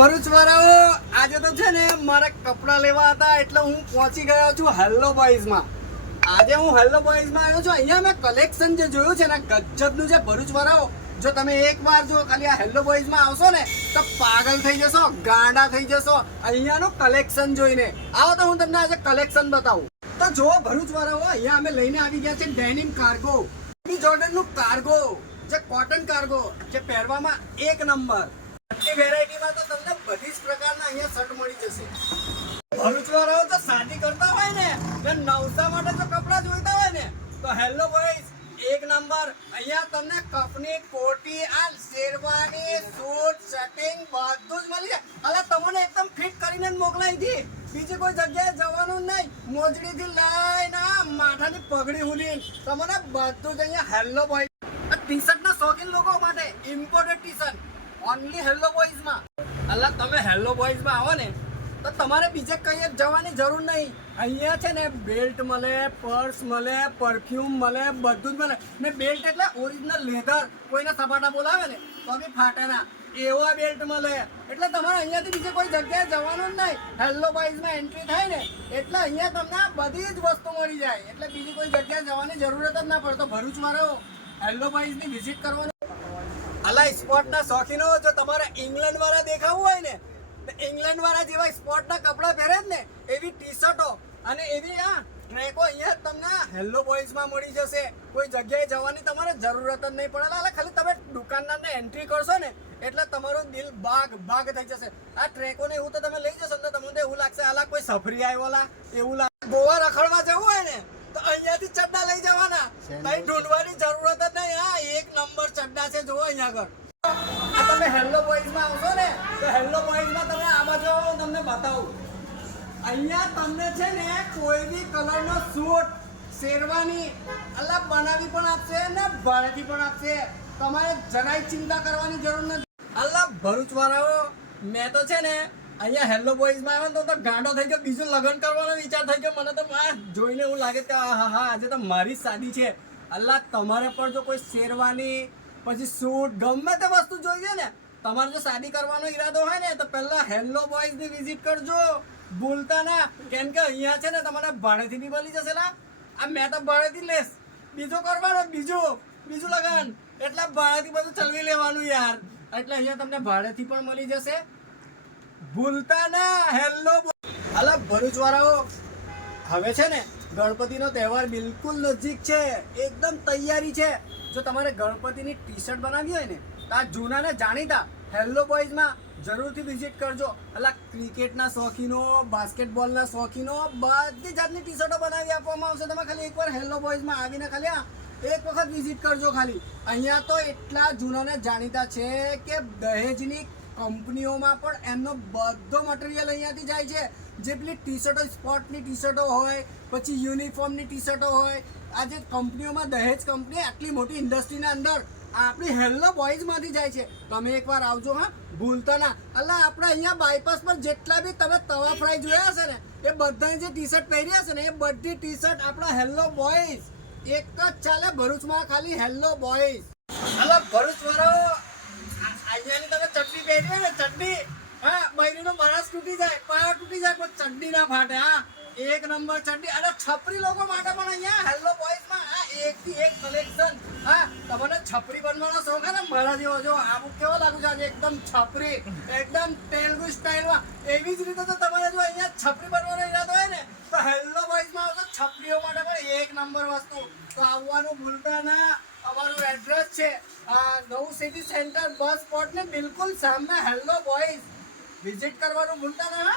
ભરૂચ વાળાઓ આજે તો છે ને મારે કપડાં લેવા હતા એટલે હું પહોંચી ગયો છું હેલ્લો બોયઝમાં. આજે હું હેલ્લો બોયઝમાં આવ્યો છું. અહીંયા મેં કલેક્શન જે જોયું છે ને ગજબનું છે ભરૂચ વાળાઓ. જો તમે એકવાર જો ખાલી આ હેલ્લો બોયઝમાં આવશો ને તો પાગલ થઈ જશો, ગાંડા થઈ જશો અહીંયાનું કલેક્શન જોઈને. આવો તો હું તમને આજે કલેક્શન બતાવું. તો જો ભરૂચ વાળાઓ અહીંયા અમે લઈને આવી ગયા છે ડેનિમ કાર્ગો, જોર્ડનનું કાર્ગો, જે કોટન કાર્ગો જે પહેરવામાં એક નંબર. આટલી વેરાયટીમાં તો તમને બધી જ પ્રકારના અહીંયા શર્ટ મળી જશે. ભરૂચ વાળાઓ તો શાદી કરતા હોય ને નવસા માટે જો કપડા જોઈતા હોય ને તો હેલ્લો બોયઝ એક નંબર. અહીંયા તમને કપની, કોટી, આ શેરવાની, સૂટ, સેટિંગ બધું જ મળી જાય. અલા તમને એકદમ ફિટ કરીને જ મોકલાઈ હતી. બીજી કોઈ જગ્યાએ જવાનું નહીં. મોજડીથી લઈને માથાની પગડી હુલી તમને બધું જ અહીંયા હેલ્લો બોયઝ. ટી શર્ટના શોખીન લોકો માટે imported T shirt only hello બોયઝમાં. અલા તમે હેલ્લો બોયઝમાં આવો ને તો તમારે બીજે કંઈ જ જવાની જરૂર નહીં. અહીંયા છે ને બેલ્ટ મળે, પર્સ મળે, પરફ્યુમ મળે, બધું જ મળે. ને બેલ્ટ એટલે ઓરિજિનલ લેધર, કોઈને સપાટા બોલાવે ને તો બી ફાટે ના એવા બેલ્ટ મળે. એટલે તમારે અહીંયાથી બીજે કોઈ જગ્યાએ જવાનું જ નહીં. હેલ્લો બોયઝમાં એન્ટ્રી થાય ને એટલે અહીંયા તમને બધી જ વસ્તુ મળી જાય. એટલે બીજી કોઈ જગ્યાએ જવાની જરૂરત જ ના પડે. તો ભરૂચ વાળાઓ હેલ્લો બોયઝની વિઝિટ કરવાનું. અલા સ્પોર્ટના શોખીનો જો તમારે ઇંગ્લેન્ડ વાળા દેખાવું હોય ને તો ઇંગ્લેન્ડ વાળા જેવા સ્પોર્ટના કપડા પહેરે જ ને એવી ટી શર્ટો અને એવી આ ટ્રેકો અહીંયા તમને હેલ્લો બોયઝમાં મળી જશે. કોઈ જગ્યાએ જવાની તમારે જરૂરત જ નહીં પડે. અલા ખાલી તમે દુકાનદારને એન્ટ્રી કરશો ને એટલે તમારું દિલ બાગ થઈ જશે. આ ટ્રેકો ને એવું તો તમે લઈ જશો ને તમને એવું લાગશે અલા કોઈ સફરી આવ્યો એવું લાગે. ગોવા રખડવા જવું હોય ને તો અહીંયાથી ચડ્ડા લઈ જવાના, કઈ ઢૂંઢવાની જરૂરત જ નહીં. હા એક નંબર ચડ્ડા છે જોવો અહીંયા આગળ. આ તમે હેલ્લો બોયઝમાં આવશો ને તો હેલ્લો બોયઝમાં તમે આ બાજુ આવો તમને બતાવું. અહીંયા તમને છે ને કોઈ બી કલરનો સૂટ, શેરવાની અલા બનાવી પણ આપશે ને ભાડેથી પણ આપશે. તમારે જરાય ચિંતા કરવાની જરૂર નથી. અલા ભરૂચ વાળાઓ મેં તો છે ને અહીંયા હેલ્લો બોયઝમાં આવ્યો તો ગાંડો થઈ ગયો. બીજું લગ્ન કરવાનો વિચાર થઈ ગયો. મને તો જોઈને એવું લાગે કે હા આજે તો મારી શાદી છે. અલ્લાહ તમારે પણ જો કોઈ શેરવાની પછી સૂટ ગમે તે વસ્તુ જોઈએ ને તમારે જો શાદી કરવાનો ઈરાદો હોય ને તો પહેલા હેલ્લો બોયઝની વિઝિટ કરજો, ભૂલતા ના. કેમ કે અહીંયા છે ને તમારે ભાડેથી બી મળી જશે. આ મેં તો ભાડેથી લેશ, બીજો કરવાનો બીજું લગન એટલે ભાડેથી બધું ચલવી લેવાનું યાર. એટલે અહીંયા તમને ભાડેથી પણ મળી જશે. ભૂલતા ના હેલ્લો. અલા ભરૂચ વાળાઓ હવે છે ને ગણપતિનો તહેવાર બિલકુલ નજીક છે, એકદમ તૈયારી છે. જો તમારે ગણપતિની ટી શર્ટ બનાવી હોય ને તો આ જૂના ને જાણીતા હેલ્લો બોયઝમાં જરૂરથી વિઝિટ કરજો. અલા ક્રિકેટના શોખીનો, બાસ્કેટબોલના શોખીનો બધી જાતની ટી શર્ટો બનાવી આપવામાં આવશે. તમે ખાલી એકવાર હેલ્લો બોયઝમાં આવીને ખાલી એક વખત વિઝિટ કરજો ખાલી. અહીંયા તો એટલા જૂના ને જાણીતા છે કે દહેજની કંપનીઓમાં પણ એમનો બધો મટીરિયલ અહીંયાથી જાય છે. જે પેલી ટી શર્ટો, સ્પોર્ટની ટી શર્ટો હોય, પછી યુનિફોર્મની ટી શર્ટો હોય, આ જે કંપનીઓમાં દહેજ કંપની આટલી મોટી ઇન્ડસ્ટ્રીના અંદર આપણી હેલ્લો બોયઝમાંથી જાય છે. તમે એકવાર આવજો, હા ભૂલતા ના. અલા આપણે અહીંયા બાયપાસ પર જેટલા બી તમે તવા ફ્રાય જોયા હશે ને એ બધા જે ટી શર્ટ પહેરી હશે ને એ બધી ટી શર્ટ આપણા હેલ્લો બોયઝ એક જ ચાલે ભરૂચમાં, ખાલી હેલ્લો બોયઝ. અલા ભરૂચ વાળાઓ અહીંયાની તમે ચટણી પહેરી હોય ને ચટણી, હા બૈરીનો માણસ તૂટી જાય, પાયા તૂટી જાય પણ ચટણી ના ફાટે. હા એક નંબર ચટણી. અને છપરી લોકો માટે પણ અહીંયા હેલ્લો બોયઝમાં એકથી એક કલેક્શન. હા તમને છપરી બનવાનો શોખ છે ને મારા જેવો જો આવું કેવો લાગુ છે આજે એકદમ છપરી, એકદમ તેલુગુ સ્ટાઇલમાં. એવી જ રીતે તો તમારે જો અહીંયા છપરી બનવાનો ઈરાદો હોય ને તો હેલ્લો બોયઝમાં આવશો. છપરીઓ માટે પણ એક નંબર વસ્તુ. તો આવવાનું ભૂલતા ના. અમારું એડ્રેસ છે નવું સિટી સેન્ટર બસ સ્પોટ ને બિલકુલ સામે હેલ્લો બોયઝ. વિઝિટ કરવાનું ભૂલતા ના.